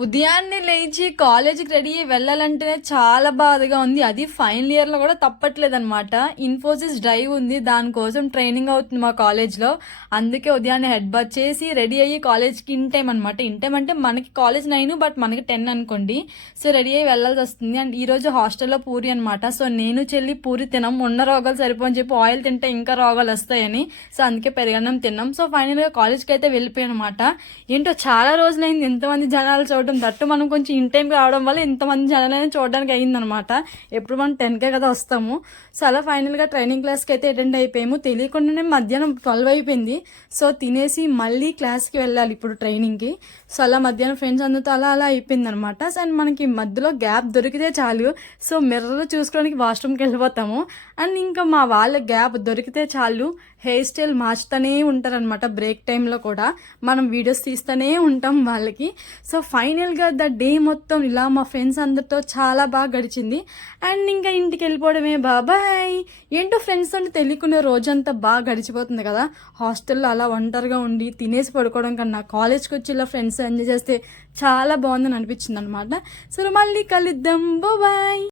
ఉదయాన్నే లేచి కాలేజీకి రెడీ అయ్యి వెళ్ళాలంటేనే చాలా బాధగా ఉంది. అది ఫైనల్ ఇయర్‌లో కూడా తప్పట్లేదనమాట. ఇన్ఫోసిస్ డ్రైవ్ ఉంది. దానికోసం ట్రైనింగ్ అవుతుంది మా కాలేజ్‌లో. అందుకే ఉదయాన్నే హెడ్ బాత్ చేసి రెడీ అయ్యి కాలేజ్‌కి ఇన్ టైమ్ అనమాట. ఇన్ టైమ్ అంటే మనకి కాలేజ్ 9 బట్ మనకి 10 అనుకోండి. సో రెడీ అయ్యి వెళ్ళాల్సొస్తుంది. అండ్ ఈరోజు హాస్టల్‌లో పూరి అనమాట. సో నేను చెల్లి పూరి తినం. ఉన్న రోగాలు సరిపోవని చెప్పి ఆయిల్ తింటే ఇంకా రోగాలొస్తాయని. సో అందుకే పెరుగన్నం తిన్నాం. సో ఫైనల్‌గా కాలేజ్‌కి అయితే వెళ్ళిపోయానమాట. ఏంటో చాలా రోజులైంది ఇంతమంది జనాలు చూడడం. దట్టు మనం కొంచెం ఇన్ టైంకి రావడం వల్ల ఇంతమంది జనాలైనా చూడడానికి అయ్యిందనమాట. ఎప్పుడు మనం 10కే కదా వస్తాము. సో అలా ఫైనల్గా ట్రైనింగ్ క్లాస్కి అయితే అటెండ్ అయిపోయాము. తెలియకుండానే మధ్యాహ్నం 12 అయిపోయింది. సో తినేసి మళ్ళీ క్లాస్కి వెళ్ళాలి ఇప్పుడు ట్రైనింగ్కి. సో అలా మధ్యాహ్నం ఫ్రెండ్స్ అందరితో అలా అలా అయిపోయింది అనమాట. సో అండ్ మనకి మధ్యలో గ్యాప్ దొరికితే చాలు. సో మిర్రర్ చూసుకోవడానికి వాష్రూమ్కి వెళ్ళిపోతాము. అండ్ ఇంకా మా వాళ్ళ గ్యాప్ దొరికితే చాలు హెయిర్ స్టైల్ మార్చుతూనే ఉంటారనమాట. బ్రేక్ టైంలో కూడా మనం వీడియోస్ తీస్తూనే ఉంటాం వాళ్ళకి. సో ఫైనల్గా ద డే మొత్తం ఇలా మా ఫ్రెండ్స్ అందరితో చాలా బాగా గడిచింది. అండ్ ఇంకా ఇంటికి వెళ్ళిపోవడమే బాబాయ్. ఏంటో ఫ్రెండ్స్ అంటే తెలియకునే రోజంతా బాగా గడిచిపోతుంది కదా. హాస్టల్లో అలా ఒంటరిగా ఉండి తినేసి పడుకోవడం కన్నా కాలేజ్కి వచ్చి ఇలా ఫ్రెండ్స్ ఎంజాయ్ చేస్తే చాలా బాగుందని అనిపించింది అనమాట. సో మళ్ళీ కలుద్దాం, బాయ్.